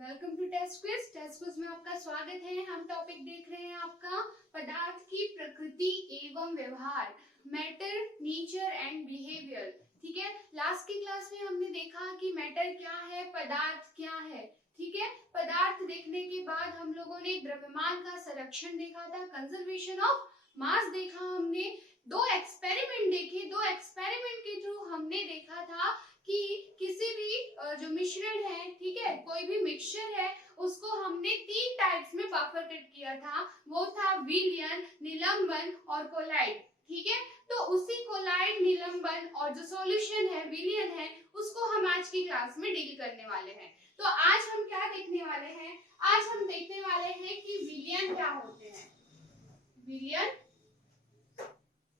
Welcome to test quiz. Test quiz में आपका स्वागत है। हम टॉपिक देख रहे हैं आपका पदार्थ की प्रकृति एवं व्यवहार, मैटर, नेचर एंड बिहेवियर। ठीक है, लास्ट की क्लास में हमने देखा कि मैटर क्या है, पदार्थ क्या है। ठीक है, पदार्थ देखने के बाद हम लोगों ने द्रव्यमान का संरक्षण देखा था, कंजर्वेशन ऑफ मास देखा हमने, दो एक्सपेरिमेंट देखे। दो एक्सपेरिमेंट के थ्रू हमने देखा था कि किसी भी जो मिश्रण है, ठीक है, कोई भी मिक्सचर है, उसको हमने तीन टाइप्स में बाइफरकेट किया था। वो था विलयन, निलंबन और कोलाइड। ठीक है, तो उसी कोलाइड, निलंबन और जो सॉल्यूशन है, विलयन है, उसको हम आज की क्लास में डील करने वाले हैं। तो आज हम क्या देखने वाले हैं? आज हम देखने वाले हैं कि विलयन क्या होते हैं, विलयन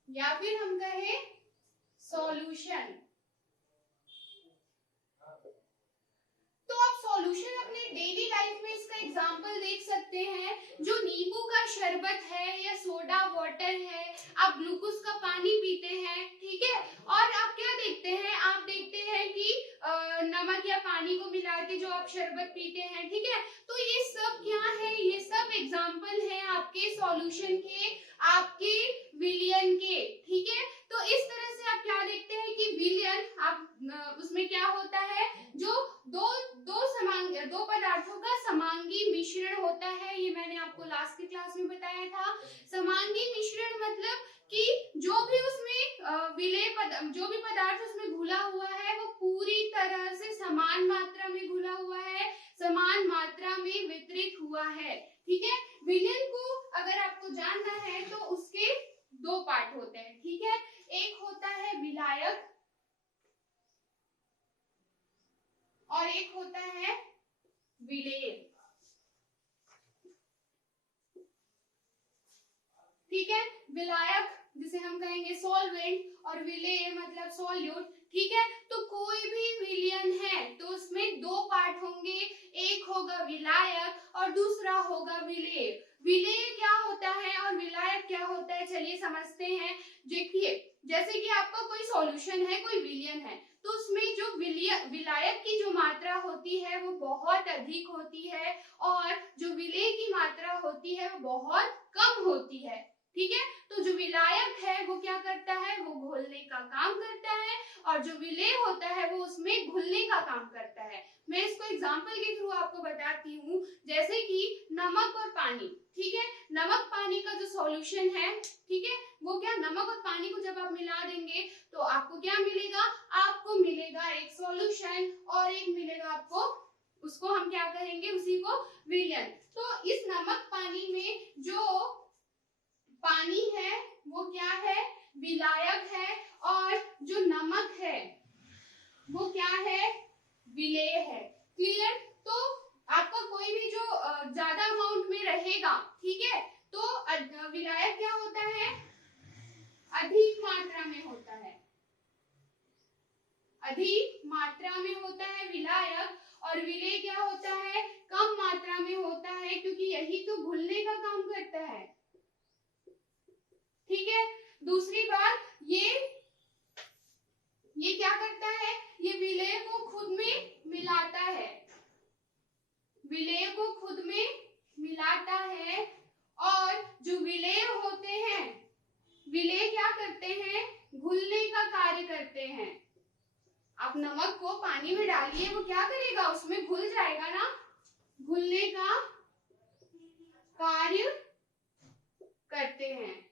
या फिर हम कहें सॉल्यूशन। तो आप सॉल्यूशन अपने डेली लाइफ में इसका एग्जांपल देख सकते हैं। जो नींबू का शरबत है या सोडा वाटर है, आप ग्लूकोज का पानी पीते हैं, ठीक है, और आप क्या देखते हैं? आप देखते हैं कि नमक या पानी को मिला के जो आप शरबत पीते हैं, ठीक है। तो ये सब क्या है? ये सब एग्जांपल है आपके सॉल्यूशन के, आपके विलयन के। ठीक है, तो इस तरह से आप क्या देखते हैं कि विलयन, आप उसमें क्या होता है, जो दो पदार्थों का समांगी मिश्रण होता है। ये मैंने आपको लास्ट की क्लास में बताया था। समांगी मिश्रण मतलब कि जो भी उसमें जो भी पदार्थ उसमें घुला हुआ है वो पूरी तरह से समान मात्रा में घुला हुआ है, समान मात्रा में वितरित हुआ है। ठीक है, विलयन को अगर आपको जानना है तो उसके दो पार्ट होते हैं। ठीक है, एक होता है विलायक और एक होता है विलेय। ठीक है, विलायक जिसे हम कहेंगे सॉल्वेंट और विलेय मतलब सॉल्यूट। ठीक है, तो कोई भी विलयन है तो उसमें दो पार्ट होंगे, एक होगा विलायक और दूसरा होगा विलेय। विलेय क्या होता है और विलायक क्या होता है, चलिए समझते हैं। देखिए, जैसे कि आपका कोई सॉल्यूशन है, कोई विलयन है, तो उसमें जो विलायक की जो मात्रा होती है वो बहुत अधिक होती है और जो विलेय की मात्रा होती है वो बहुत कम होती है। ठीक है, तो जो विलायक है वो क्या करता है, वो घोलने का काम करता है और जो विलेय होता है वो उसमें घुलने का काम करता है। मैं इसको एग्जांपल के थ्रू आपको बताती हूँ, जैसे कि नमक और पानी। ठीक है, नमक पानी का जो सॉल्यूशन है, ठीक है, वो क्या, नमक और पानी को जब आप मिला देंगे तो आपको क्या मिलेगा? आपको मिलेगा एक सॉल्यूशन और एक मिलेगा आपको, उसको हम क्या कहेंगे, उसी को विलयन। तो इस नमक पानी में जो पानी है वो क्या है, विलायक है, और जो नमक है वो क्या है, विलेय है। क्लियर? तो आपका कोई भी जो ज्यादा अमाउंट में रहेगा, ठीक है, तो विलायक क्या होता है, अधिक मात्रा में होता है, अधिक मात्रा में होता है विलायक, और विलेय क्या होता है, कम मात्रा में होता है, क्योंकि यही तो घुलने का काम करता है। ठीक है, दूसरी बात, ये क्या करता है, ये विलेय को खुद में मिलाता है, विलेय को खुद में मिलाता है, और जो विलेय होते हैं, विलेय क्या करते हैं, घुलने का कार्य करते हैं। आप नमक को पानी में डालिए, वो क्या करेगा, उसमें घुल जाएगा ना, घुलने का कार्य करते हैं।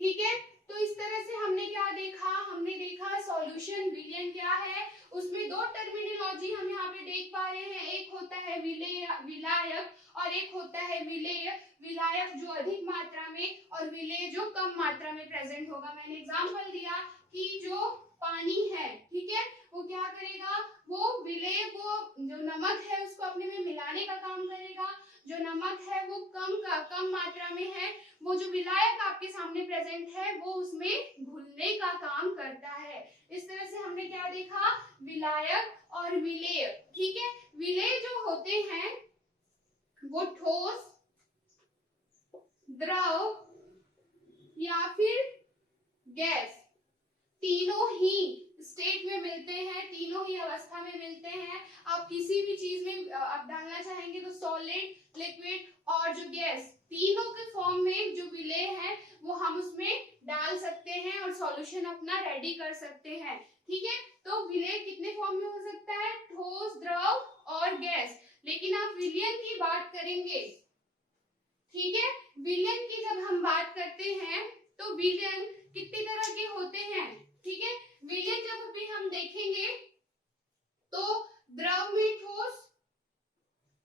ठीक है, तो इस तरह से हमने क्या देखा, हमने देखा सॉल्यूशन, विलयन क्या है, उसमें दो टर्मिनोलॉजी हम यहाँ पे देख पा रहे हैं। एक होता है विलायक और एक होता है विलेय। विलायक जो अधिक मात्रा में और विलेय जो कम मात्रा में प्रेजेंट होगा। मैंने एग्जांपल दिया कि जो पानी है, ठीक है, वो क्या करेगा, वो विलेय को, जो नमक है उसको अपने में मिलाने का काम करेगा। जो नमक है वो कम मात्रा में है, वो जो विलायक आपके सामने प्रेजेंट है वो उसमें घुलने का काम करता है। इस तरह से हमने क्या देखा, विलायक और विलेय। ठीक है, विलेय जो होते हैं वो ठोस, द्रव या फिर गैस, तीनों ही स्टेट में मिलते हैं, तीनों ही अवस्था में मिलते हैं। आप किसी भी चीज में आप डालना चाहेंगे तो सॉलिड, लिक्विड और जो गैस, तीनों के फॉर्म में जो विलेय है वो हम उसमें डाल सकते हैं और सॉल्यूशन अपना रेडी कर सकते हैं। ठीक है, तो विलेय कितने फॉर्म में हो सकता है, ठोस, द्रव और गैस। लेकिन आप विलयन की बात करेंगे, ठीक है, विलयन की जब हम बात करते हैं तो विलयन कितनी तरह के होते हैं। ठीक है, विलयन जब भी हम देखेंगे तो द्रव में ठोस,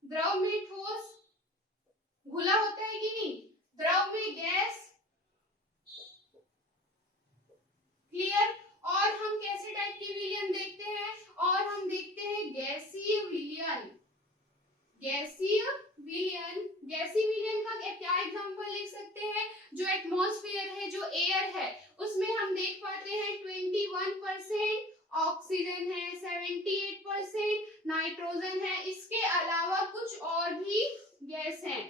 द्रव में ठोस घुला होता है कि नहीं, द्रव में गैस, क्लियर। और हम कैसे टाइप की विलयन देखते हैं, और हम देखते हैं गैसीय विलयन। गैसीय विलयन, गैसीय विलयन का क्या एग्जांपल लिख सकते हैं, जो एटमॉस्फेयर है, जो एयर है, उसमें हम देख पाते हैं 21% ऑक्सीजन है, 78% नाइट्रोजन है, इसके अलावा कुछ और भी गैस हैं।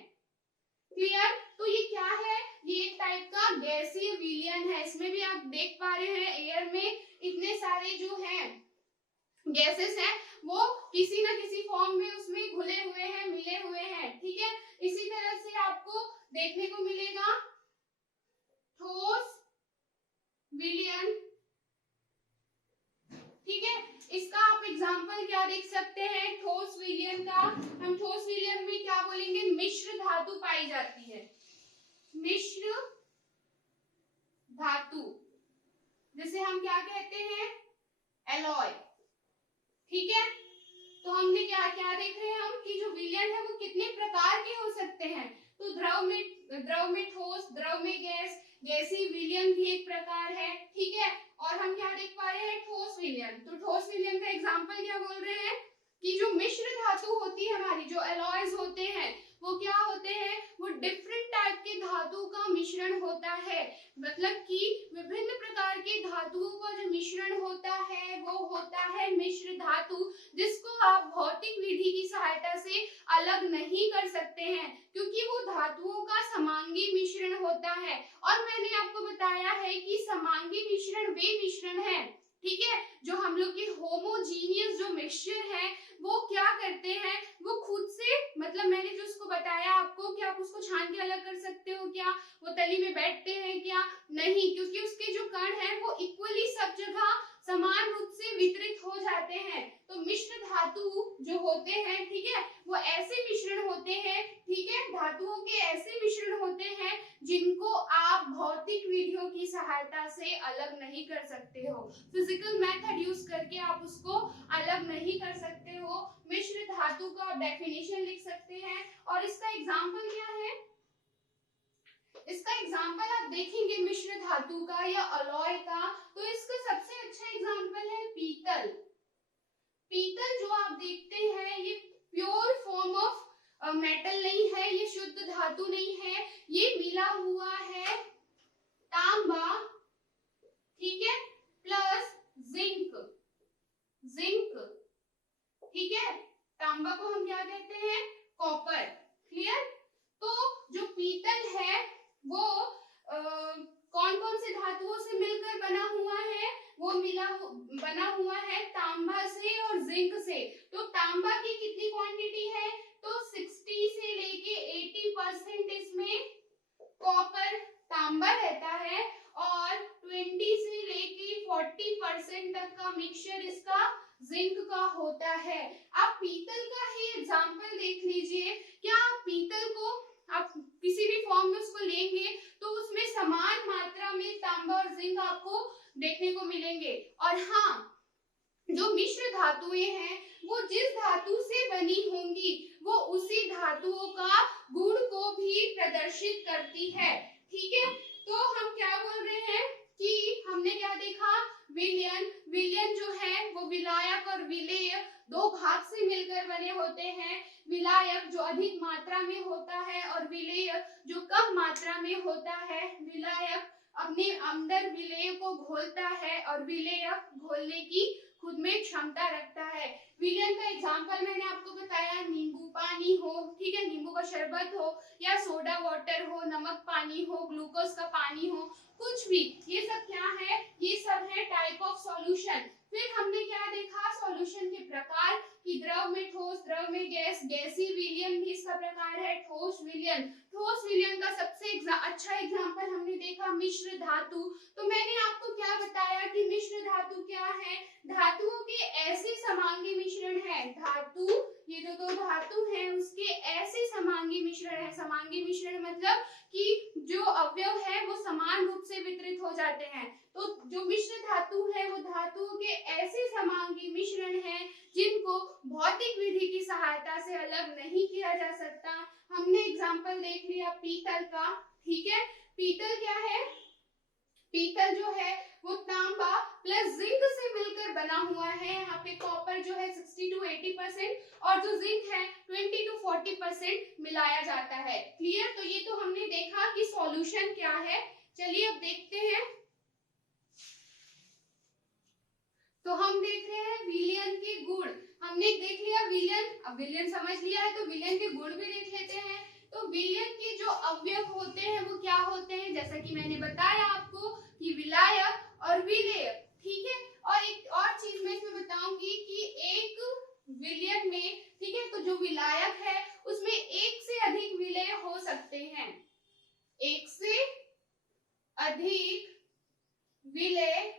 क्लियर, तो ये क्या है, ये एक टाइप का गैसीय विलयन है। इसमें भी आप देख पा रहे हैं एयर में इतने सारे जो हैं गैसेस हैं वो किसी न किसी फॉर्म में उसमें घुले हुए हैं, मिले हुए हैं। ठीक है, इसी तरह से आपको देखने को मिलेगा ठोस विलयन। ठीक है, इसका आप एग्जांपल क्या देख सकते हैं ठोस विलयन का, हम ठोस विलयन में क्या बोलेंगे, मिश्र धातु पाई जाती है, मिश्र धातु, जिसे हम क्या कहते हैं, एलॉय। ठीक है, तो हमने क्या क्या देख रहे हैं हम कि जो विलयन है वो कितने प्रकार के हो सकते हैं, तो द्रव में ठोस, द्रव में गैस, गैसीय विलयन भी एक प्रकार है। ठीक है, और हम क्या देख पा रहे हैं, ठोस विलयन। तो ठोस विलयन का एग्जांपल क्या बोल रहे हैं कि जो मिश्र धातु होती है हमारी, जो एलॉयज होते हैं वो क्या होते हैं, वो डिफरेंट टाइप के धातु का मिश्रण होता है। मतलब कि विभिन्न प्रकार के धातुओं का जो मिश्रण होता है वो होता है मिश्र धातु, जिसको आप भौतिक विधि की सहायता से अलग नहीं कर सकते हैं, क्योंकि वो धातुओं का समांगी मिश्रण होता है। और मैंने आपको बताया है कि समांगी मिश्रण वे मिश्रण है, ठीक है, जो हम लोग के होमोजीनियस जो मिक्सचर है वो क्या करते हैं, वो खुद से, मतलब मैंने जो उसको बताया आपको कि आप उसको छान के अलग कर सकते हो क्या, वो तली में बैठते हैं क्या, नहीं, क्योंकि उसके जो कण हैं वो इक्वली सब जगह समान रूप से वितरित हो जाते हैं। तो मिश्र धातु जो होते हैं, ठीक है, वो ऐसे मिश्रण होते हैं, ठीक है, धातुओं के ऐसे मिश्रण होते हैं जिनको आप भौतिक विधियों की सहायता से अलग नहीं कर सकते हो, फिजिकल मेथड यूज करके आप उसको अलग नहीं कर सकते हो। मिश्र धातु का आप डेफिनेशन लिख सकते हैं, और इसका एग्जांपल क्या है, इसका एग्जांपल आप देखेंगे मिश्र धातु का या अलॉय का, तो इसका सबसे अच्छा एग्जांपल है पीतल। पीतल जो आप देखते हैं ये प्योर फॉर्म ऑफ मेटल नहीं है, ये शुद्ध धातु नहीं है, ये मिला हुआ है तांबा, ठीक है, प्लस जिंक, जिंक, ठीक है, तांबा को हम क्या कहते हैं, कॉपर। क्लियर, तो जो पीतल है वो कौन कौन से धातुओं से मिलकर बना हुआ है, वो बना हुआ है तांबा से और जिंक से। तो तांबा की कितनी क्वांटिटी है, तो 60 से लेके 80% इसमें कॉपर तांबा रहता है, और 20 से लेके 40% तक का मिक्सचर इसका जिंक का होता है। आप पीतल का ही एग्जांपल देख लीजिए, क्या आप पीतल को आप किसी भी फॉर्म में उसको लेंगे तो उसमें समान मात्रा में तांबा और जिंक आपको देखने को मिलेंगे। और हाँ, जो मिश्र धातुएं हैं वो जिस धातु से बनी होंगी वो उसी धातुओं का गुण को भी प्रदर्शित करती है। ठीक है, तो हम क्या बोल रहे हैं कि हमने क्या देखा, विलयन, विलयन जो है वो विलायक और विलेय दो भाग से मिलकर बने होते हैं। विलायक जो अधिक मात्रा में होता है और विलेय जो कम मात्रा में होता है। विलायक अपने अंदर विलेय को घोलता है और विलेयक घोलने की खुद में क्षमता रखता है। विलयन का एग्जांपल मैंने आपको बताया, नींबू पानी हो, ठीक है, नींबू का शरबत हो या सोडा वाटर हो, नमक पानी हो, ग्लूकोज का पानी हो, कुछ भी, ये सब क्या है, ये सब है टाइप ऑफ सॉल्यूशन। फिर हमने क्या देखा, सॉल्यूशन के प्रकार, कि द्रव में गैसी विलयन भी इसका प्रकार है। ठोस विलयन, ठोस विलयन का सबसे अच्छा एग्जाम्पल हमने देखा मिश्र धातु। तो मैंने आपको क्या बताया कि मिश्र धातु क्या है, धातुओं के ऐसे समांगी मिश्रण है, धातु ये जो दो धातु हैं उसके ऐसे समांगी मिश्रण है। समांगी मिश्रण मतलब कि जो अवयव है वो समान रूप से वितरित हो जाते हैं। तो जो मिश्र धातु है वो धातुओं के ऐसे समांगी मिश्रण है जिनको भौतिक विधि की सहायता से अलग नहीं किया जा सकता। हमने एग्जाम्पल देख लिया पीतल का, ठीक है। पीतल क्या है, पीतल जो है वो तांबा प्लस जिंक से मिलकर बना हुआ है। यहाँ पे कॉपर जो है 60 to 80% और जो जिंक है 20 to 40% मिलाया जाता है। क्लियर। तो ये तो हमने देखा कि सॉल्यूशन क्या है। चलिए अब देखते हैं, तो हम देख रहे हैं विलयन के गुण। हमने देख लिया विलयन, अब विलयन समझ लिया है तो विलयन के गुण भी देख लेते हैं। तो विलयन के जो अवयव होते हैं वो क्या होते हैं, जैसा कि मैंने बताया आपको कि विलायक और विलेयक, ठीक है। और एक और चीज मैं इसमें बताऊंगी कि एक विलयन में, ठीक है, तो जो विलायक है उसमें एक से अधिक विलेय हो सकते हैं, एक से अधिक विलेय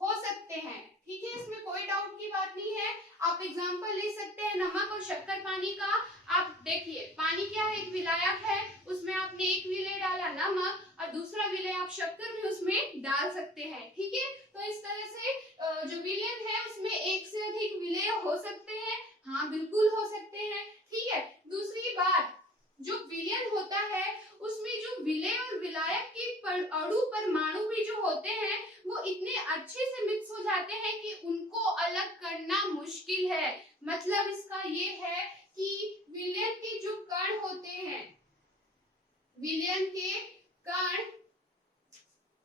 हो सकते हैं, ठीक है। इसमें कोई डाउट की बात नहीं है। आप एग्जांपल ले सकते हैं नमक और शक्कर पानी का। आप देखिए पानी क्या है, एक विलायक है, उसमें आपने एक विलेय डाला नमक और दूसरा विलेय आप शक्कर भी उसमें डाल सकते हैं, ठीक है। तो इस तरह से जो विलयन है उसमें एक से अधिक विलेय हो सकते हैं, हाँ बिल्कुल हो सकते हैं, ठीक है। दूसरी बात, जो विलयन होता है उसमें जो विलेय और विलायक के अणु परमाणु भी जो होते हैं वो इतने अच्छे से मिक्स हो जाते हैं कि उनको अलग करना मुश्किल है। मतलब इसका ये है कि विलयन के जो कण होते हैं, विलयन के कण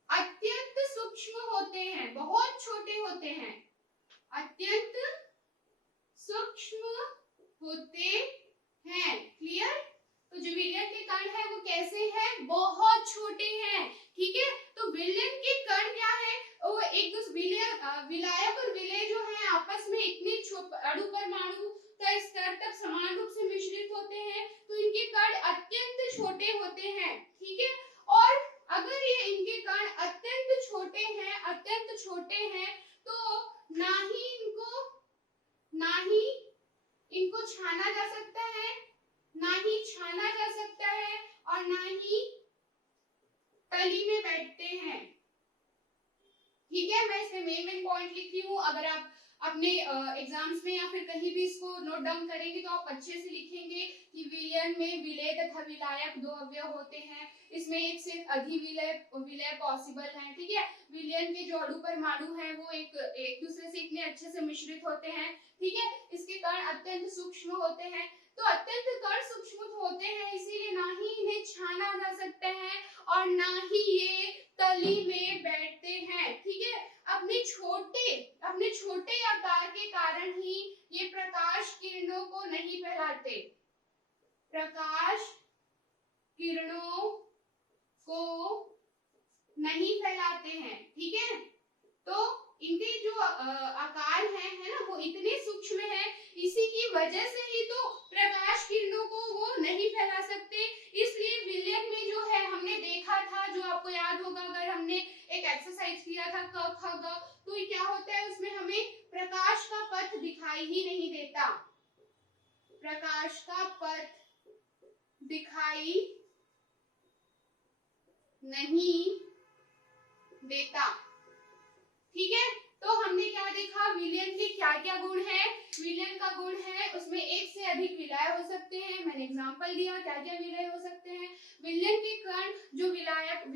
अत्यंत सूक्ष्म होते हैं, बहुत छोटे होते हैं, अत्यंत सूक्ष्म होते हैं। क्लियर। तो जो विलयन के कण है वो कैसे हैं, बहुत छोटे हैं, ठीक है। तो विलयन के कण क्या है, वो एक दूसरे विलायक और विलेय जो है आपस में इतने अणु परमाणु का स्तर तक समान रूप से मिश्रित होते हैं, तो इनके कण अत्यंत छोटे होते हैं, ठीक है। और अगर ये इनके कण अत्यंत छोटे हैं तो ना ही इनको छाना जा सकता है, ना ही छाना जा सकता है और ना ही तली में बैठते हैं, ठीक है। मैं इसमें मेन पॉइंट लिख रही हूँ। अगर आप अपने एग्जाम्स में या फिर कहीं भी इसको नोट डाउन करेंगे तो आप अच्छे से लिखेंगे कि विलयन में विलेय तथा विलायक दो अवयव होते हैं, इसमें एक से अधिक विलेय पॉसिबल है, ठीक है। विलयन के जो अणु परमाणु हैं वो एक दूसरे से इतने अच्छे से मिश्रित होते हैं, ठीक है। इसके कण अत्यंत सूक्ष्म होते हैं। तो अत्यंत कण सूक्ष्म होते हैं इसीलिए ना ही इन्हें छाना जा सकता है और ना ही ये तली में बैठते हैं, ठीक है। अपने छोटे आकार के कारण ही ये प्रकाश किरणों को नहीं फैलाते, प्रकाश किरणों को नहीं फैलाते हैं, ठीक है। तो इनके जो आकार है ना वो इतने सूक्ष्म है, इसी की वजह से ही तो प्रकाश किरणों को वो नहीं फैला सकते। इसलिए विलयन में जो है हमने देखा था, जो आपको याद होगा अगर हमने एक एक्सरसाइज किया था क ख ग, तो क्या होता है उसमें हमें प्रकाश का पथ दिखाई ही नहीं देता, प्रकाश का पथ दिखाई नहीं देता, ठीक है। तो हमने क्या देखा, विलयन के क्या क्या गुण है। विलयन का गुण है उसमें एक से अधिक विलय हो सकते हैं, मैंने एग्जांपल दिया क्या क्या विलय हो सकते हैं। विलयन के कण जो विलयन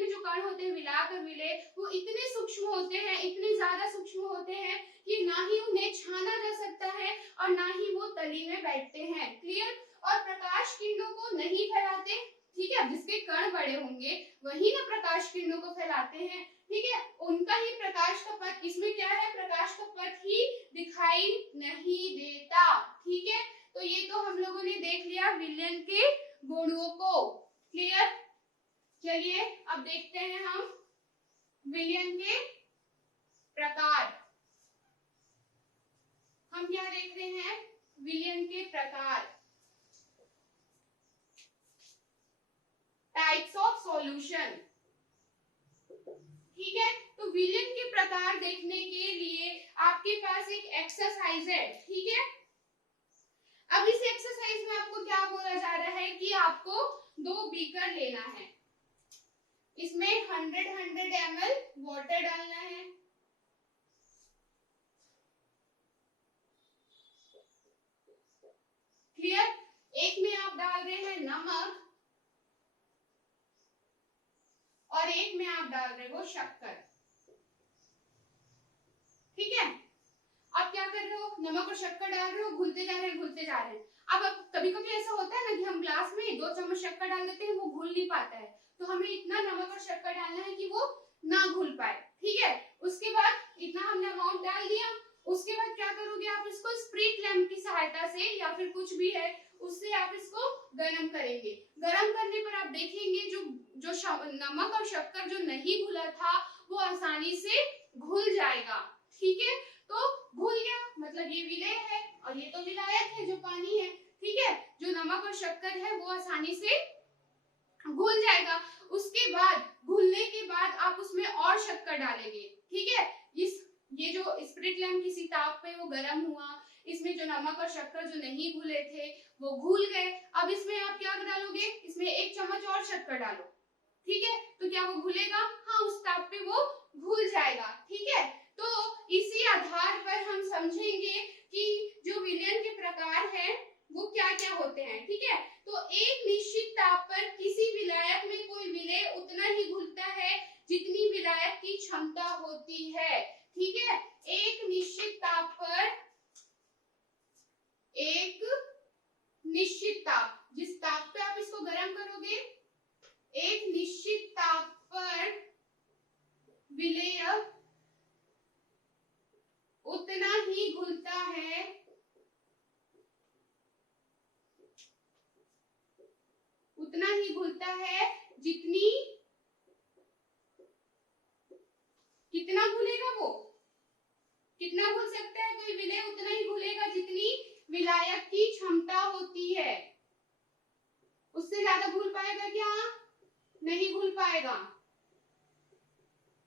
में जो कण होते हैं विलायक और विलेय वो इतने सूक्ष्म होते हैं, इतने ज्यादा सूक्ष्म होते हैं कि ना ही उन्हें छाना जा सकता है और ना ही वो तली में बैठते हैं। क्लियर। और प्रकाश किरणों को नहीं फैलाते, ठीक है। जिसके कण बड़े होंगे वही ना प्रकाश किरणों को फैलाते हैं, ठीक है। उनका ही प्रकाश का पथ, इसमें क्या है प्रकाश का पथ ही दिखाई नहीं देता, ठीक है। तो ये तो हम लोगों ने देख लिया विलयन के गुणों को। क्लियर। चलिए अब देखते हैं हम विलयन के प्रकार। हम क्या देख रहे हैं, विलयन के प्रकार, टाइप्स ऑफ सॉल्यूशन। ठीक है, तो विलयन के प्रकार देखने के लिए आपके पास एक एक्सरसाइज है। ठीक है, अब इस एक्सरसाइज में आपको क्या बोला जा रहा है कि आपको 2 बीकर लेना है, इसमें 100 ml वाटर डालना है, क्लियर। एक में आप डाल रहे हैं नमक और एक में आप डाल रहे हो शक्कर। ठीक है, आप क्या कर रहे हो, नमक और शक्कर डाल रहे हो, घुलते जा रहे हैं घुलते जा रहे हैं। अब कभी कभी ऐसा होता है ना कि हम ग्लास में 2 चम्मच शक्कर डाल देते हैं, वो घुल नहीं पाता है, तो हमें इतना नमक और शक्कर डालना है कि वो ना घुल पाए। ठीक है, उसके बाद इतना हमने अमाउंट डाल दिया, उसके बाद क्या करोगे आप, इसको स्प्रिट लैंप की सहायता से या फिर कुछ भी है उससे आप इसको गर्म करेंगे। गर्म करने पर आप देखेंगे जो नमक और शक्कर जो नहीं घुला था वो आसानी से घुल जाएगा। ठीक है, तो घुल गया मतलब ये विलेय है और ये तो विलायक है जो पानी है। ठीक है, जो नमक और शक्कर है वो आसानी से घुल जाएगा। उसके बाद घुलने के बाद आप उसमें और शक्कर डालेंगे। ठीक है, ये जो स्पिरिट लैंप की ताप पे वो गर्म हुआ, इसमें जो नमक और शक्कर जो नहीं घुले थे वो घुल गए। अब इसमें आप क्या डालोगे, इसमें 1 चम्मच और शक्कर डालो। ठीक है, तो क्या वो घुलेगा, हाँ उस ताप पे वो घुल जाएगा। ठीक है, तो इसी आधार पर हम समझेंगे कि जो विलयन के प्रकार हैं वो क्या क्या होते हैं। ठीक है, तो एक निश्चित ताप पर किसी विलायक में कोई विलेय उतना ही घुलता है जितनी विलायक की क्षमता होती है। ठीक है, एक निश्चित ताप पर, एक निश्चित ताप, जिस ताप पे आप इसको गर्म करोगे, एक निश्चित ताप पर विलेय उतना ही घुलता है जितनी, कितना घुलेगा वो, कितना घुल सकता है कोई विलेय, उतना ही घुलेगा जितनी विलायक की क्षमता होती है। उससे ज्यादा घुल पाएगा क्या, नहीं घुल पाएगा।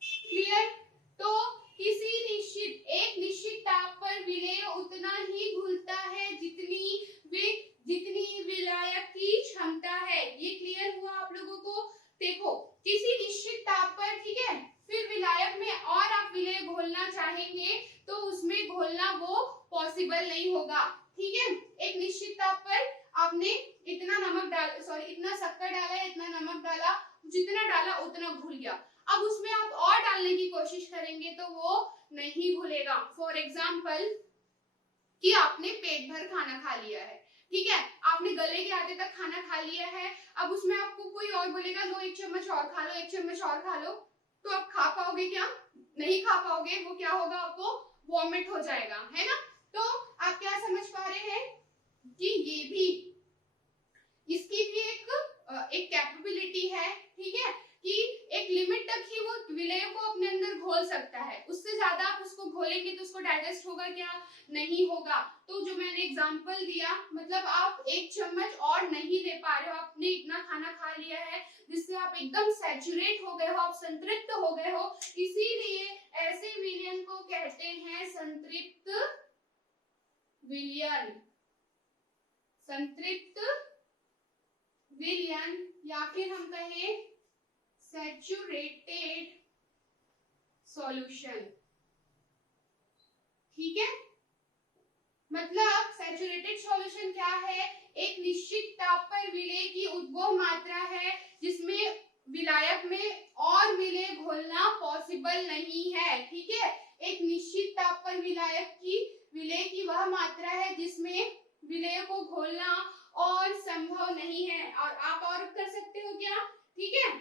क्लियर, तो एक निश्चित ताप पर विलेय उतना ही घुलता है जितनी विलायक की क्षमता है। ये क्लियर हुआ आप लोगों को। देखो, किसी निश्चित ताप पर, ठीक है, फिर विलायक में और आप विलेय घोलना चाहेंगे तो उसमें घोलना वो पॉसिबल नहीं होगा। ठीक है, एक निश्चित ताप पर आपने इतना शक्कर डाला, इतना नमक डाला, जितना डाला उतना घुल गया। अब उसमें आप और डालने की कोशिश करेंगे तो वो नहीं घुलेगा। फॉर एग्जाम्पल कि आपने पेट भर खाना खा लिया है, ठीक है, आपने गले के आधे तक खाना खा लिया है, अब उसमें आपको कोई और बोलेगा लो 1 चम्मच और खा लो, 1 चम्मच और खा लो, तो आप खा पाओगे क्या, नहीं खा पाओगे। वो क्या होगा, आपको वॉमिट हो जाएगा, है ना। तो आप क्या समझ पा रहे हैं कि ये भी, इसकी भी एक कैपेबिलिटी है। ठीक है, कि एक लिमिट तक ही वो विलेय को अपने अंदर घोल सकता है, उससे ज्यादा आप उसको घोलेंगे तो उसको डाइजेस्ट होगा क्या, नहीं होगा। तो जो मैंने एग्जांपल दिया, मतलब आप 1 चम्मच और नहीं ले पा रहे हो, आपने इतना खाना खा लिया है जिससे आप एकदम सैचुरेट हो गए हो, आप संतृप्त हो गए हो, इसीलिए ऐसे विलयन को कहते हैं संतृप्त विलयन, संतृप्त विलयन, या फिर हम कहें सैचुरेटेड सॉल्यूशन। ठीक है, मतलब सैचुरेटेड सॉल्यूशन क्या है, एक निश्चित ताप पर विलेय की उद्भव मात्रा है जिसमें विलायक में और विलेय घोलना पॉसिबल नहीं है। ठीक है, एक निश्चित ताप पर विलेय की वह मात्रा है जिसमें विलेय को घोलना और संभव नहीं है। और आप और कर सकते हो क्या, ठीक है,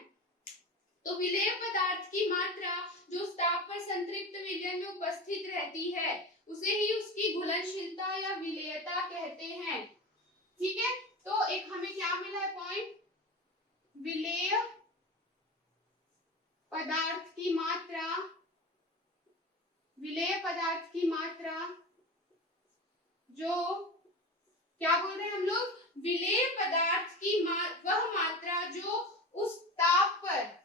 तो विलेय पदार्थ की मात्रा जो उस ताप पर संतृप्त विलयन में उपस्थित रहती है उसे ही उसकी घुलनशीलता या विलेयता कहते हैं। ठीक है, तो एक हमें क्या मिला है पॉइंट, विलेय पदार्थ की मात्रा, विलेय पदार्थ की मात्रा जो क्या बोल रहे हैं हम लोग, विलेय पदार्थ की वह मात्रा जो उस ताप पर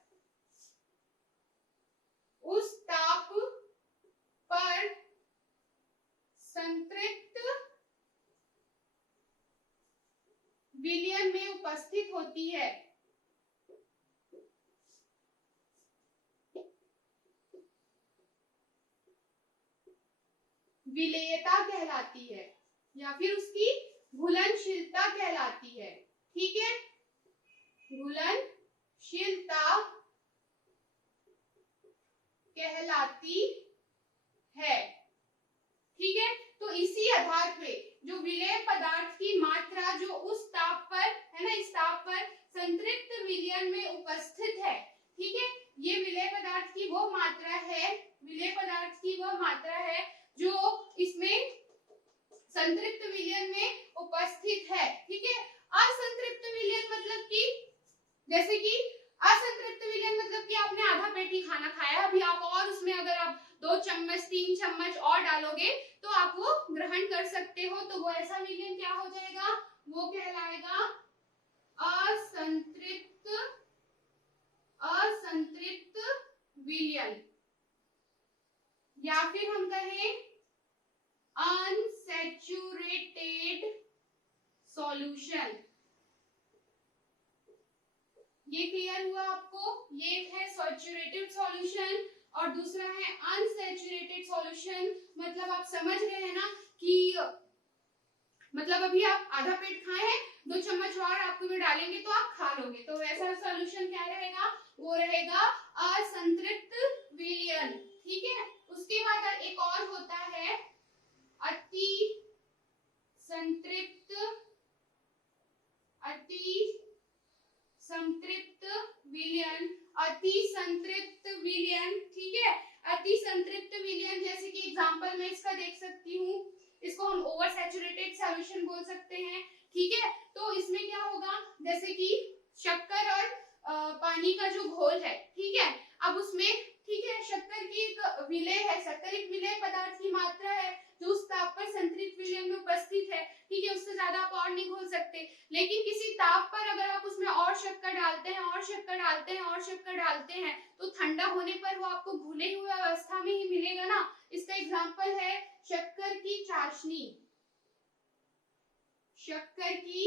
संतृप्त विलयन में उपस्थित होती है। विलेयता कहलाती है या फिर उसकी घुलनशीलता कहलाती है। ठीक है, घुलनशीलता कहलाती है। ठीक है, तो इसी आधार पे जो विलेय पदार्थ की मात्रा जो उस ताप पर है ना, इस ताप पर संतृप्त विलयन में उपस्थित है। ठीक है, ये विलेय पदार्थ की वो मात्रा है, विलेय पदार्थ की वह मात्रा है जो इसमें संतृप्त विलयन में उपस्थित है। ठीक है, असंतृप्त विलयन मतलब कि जैसे कि असंतृप्त विलयन मतलब कि आपने आधा पेट ही खाना खाया, अभी आप और उसमें अगर आप 2 चम्मच 3 चम्मच और डालोगे तो आप वो ग्रहण कर सकते हो, तो वो ऐसा विलयन क्या हो जाएगा, वो कहलाएगा असंतृप्त विलयन, या फिर हम कहें अनसैचुरेटेड सॉल्यूशन। ये क्लियर हुआ आपको? ये है सैचुरेटेड सॉल्यूशन और दूसरा है अनसैचुरेटेड सॉल्यूशन। मतलब आप समझ रहे हैं ना कि मतलब अभी आप आधा पेट खाए हैं, 2 चम्मच और आप में डालेंगे तो आप खा लोगे, तो ऐसा सॉल्यूशन क्या रहेगा, वो रहेगा असंतृप्त विलयन। ठीक है, उसके बाद एक और होता है अति संतृप्त विलयन। अति संतृप्त विलयन, ठीक है, अति संतृप्त विलयन जैसे कि एग्जांपल में इसका देख सकती हूँ, इसको हम ओवर सैचुरेटेड सॉल्यूशन बोल सकते हैं। ठीक है, तो इसमें क्या होगा, जैसे कि शक्कर और पानी का जो घोल है, ठीक है, अब उसमें ठीक है शक्कर की एक विलेय है, शक्कर एक विलेय पदार्थ की मात्रा है जो उस ताप पर संतृप्त विलयन में उपस्थित है। ठीक है, उससे ज्यादा आप और नहीं घोल सकते, लेकिन किसी ताप पर अगर आप उसमें और शक्कर डालते हैं और शक्कर डालते हैं और शक्कर डालते हैं तो ठंडा होने पर वो आपको घुले हुए अवस्था में ही मिलेगा ना। इसका एग्जांपल है शक्कर की चाशनी। शक्कर की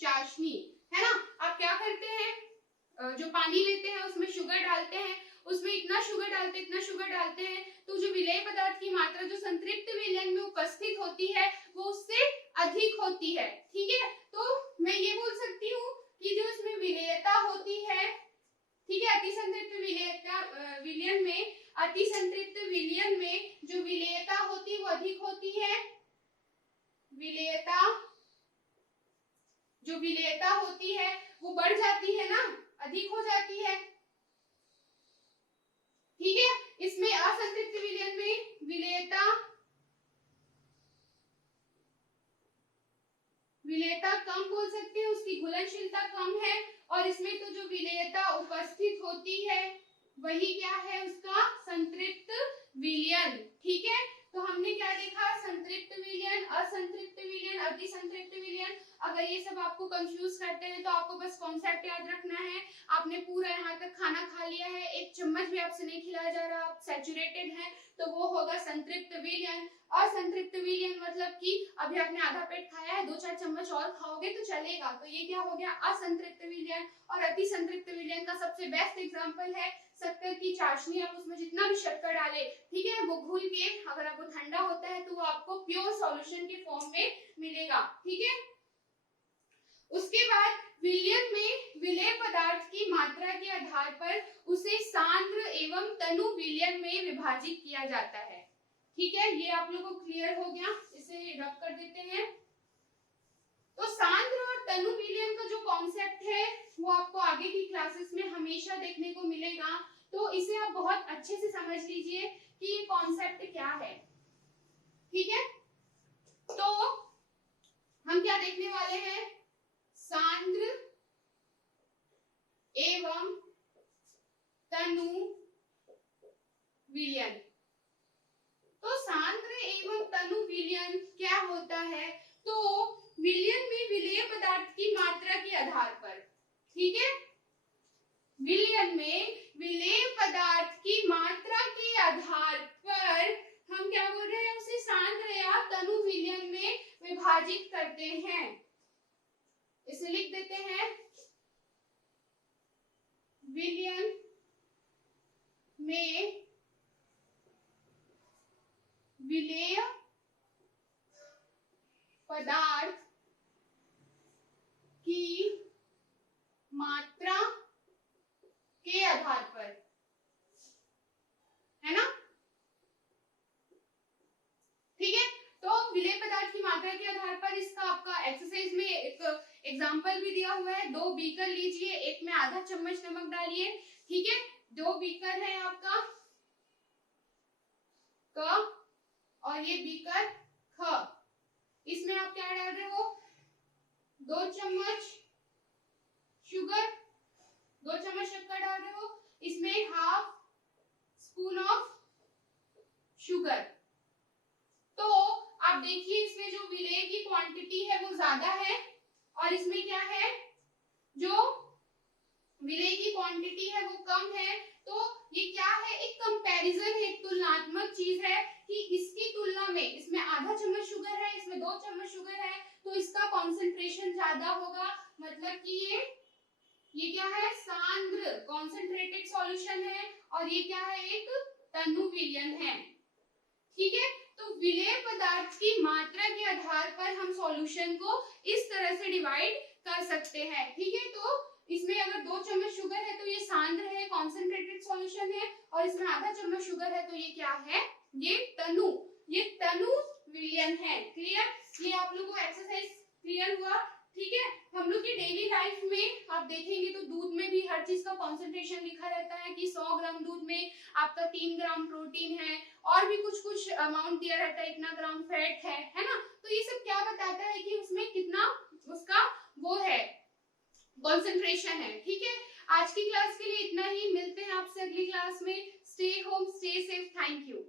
चाशनी है ना, आप क्या करते हैं, जो पानी लेते हैं उसमें शुगर डालते हैं, उसमें इतना शुगर डालते हैं तो जो विलेय पदार्थ की मात्रा जो संतृप्त विलयन में उपस्थित होती है वो उससे अधिक होती है। ठीक है, तो मैं ये बोल सकती हूँ कि जो इसमें विलेयता होती है, ठीक है, अति संतृप्त विलयन में, अति संतृप्त विलयन में जो विलेयता होती है वो अधिक होती है। जो विलेयता होती है वो बढ़ जाती है ना, अधिक हो जाती है। ठीक है, इसमें असंतृप्त विलयन में विलेयता कम बोल सकते हैं, उसकी घुलनशीलता कम है, और इसमें तो जो विलेयता उपस्थित होती है वही क्या है, उसका संतृप्त विलयन। ठीक है, तो हमने क्या देखा, संतृप्त विलयन, असंतृप्त विलयन, अति संतृप्त विलयन। अगर ये सब आपको कंफ्यूज करते हैं तो आपको बस कॉन्सेप्ट याद रखना है। आपने पूरा यहाँ तक खाना खा लिया है, 1 चम्मच भी आपसे नहीं खिलाया जा रहा, आप सैचुरेटेड हैं, तो वो होगा संतृप्त विलयन। असंतृप्त विलयन मतलब कि अभी आपने आधा पेट खाया है, 2-4 चम्मच और खाओगे तो चलेगा, तो ये क्या हो गया, असंतृप्त विलयन। और अति संतृप्त विलयन का सबसे बेस्ट एग्जांपल है शक्कर की चाशनी। आप उसमें जितना भी शक्कर डाले, ठीक है, वो घुल के अगर आपको ठंडा होता है तो वो आपको प्योर सॉल्यूशन के फॉर्म में मिलेगा। ठीक है, उसके बाद विलयन में विलेय पदार्थ की मात्रा के आधार पर उसे सांद्र एवं तनु विलयन में विभाजित किया जाता है। ठीक है, ये आप लोगों को क्लियर हो गया, इसे रब कर देते हैं। तो सांद्र और तनु विलयन का जो कॉन्सेप्ट है वो आपको आगे की क्लासेस में हमेशा देखने को मिलेगा, तो इसे आप बहुत अच्छे से समझ लीजिए कि ये कॉन्सेप्ट क्या है। ठीक है, तो हम क्या देखने वाले हैं, सांद्र एवं तनु विलयन। तो सांद्र पदार्थ की मात्रा के आधार पर, ठीक है, विलयन में विलेय पदार्थ की मात्रा के आधार पर हम क्या बोल रहे हैं, उसे सांद्र या तनु विलयन में विभाजित करते हैं। इसे लिख देते हैं, विलयन में विलेय पदार्थ की मात्रा के आधार पर, है ना, ठीक है। तो विलेय पदार्थ की मात्रा के आधार पर इसका आपका एक्सरसाइज में एक एग्जांपल भी दिया हुआ है। 2 बीकर लीजिए, एक में आधा चम्मच नमक डालिए, ठीक है, 2 बीकर है आपका क और ये बीकर ख, इसमें आप क्या डाल रहे हो, 2 चम्मच शुगर, 2 चम्मच शक्कर डाल रहे हो, इसमें हाफ स्पून ऑफ शुगर। तो आप देखिए इसमें जो विलेय की क्वांटिटी है वो ज्यादा है और इसमें क्या है, जो विलेय की क्वांटिटी है वो कम है। तो ये क्या है, एक कंपैरिजन है, एक तुलनात्मक चीज है कि इसकी तुलना में इसमें आधा चम्मच शुगर है, इसमें 2 चम्मच शुगर है, तो इसका कॉन्सेंट्रेशन ज्यादा होगा, मतलब कि ये क्या है, सांद्र कॉन्सेंट्रेटेड सॉल्यूशन है और ये क्या है, एक तनु विलयन है, ठीक है। तो विलेय पदार्थ की मात्रा के आधार पर हम सॉल्यूशन को इस तरह से डिवाइड कर सकते हैं, ठीक है। तो इसमें अगर 2 चम्मच शुगर है तो ये सांद्र है, कॉन्सेंट्रेटेड सॉल्यूशन है, और इसमें आधा चम्मच शुगर है तो ये क्या है, ये तनु विलयन है। क्लियर, ये आप लोगों को एक्सरसाइज क्लियर हुआ, ठीक है। हम लोग की डेली लाइफ में आप देखेंगे तो दूध में भी हर चीज का कॉन्सेंट्रेशन लिखा रहता है कि 100 ग्राम दूध में आपका 3 ग्राम प्रोटीन है और भी कुछ अमाउंट दिया रहता है, इतना ग्राम फैट है ना। तो ये सब क्या बताता है कि उसमें कितना उसका वो है, कॉन्सेंट्रेशन है, ठीक है। आज की क्लास के लिए इतना ही, मिलते हैं आपसे अगली क्लास में। Stay home, stay safe, thank you.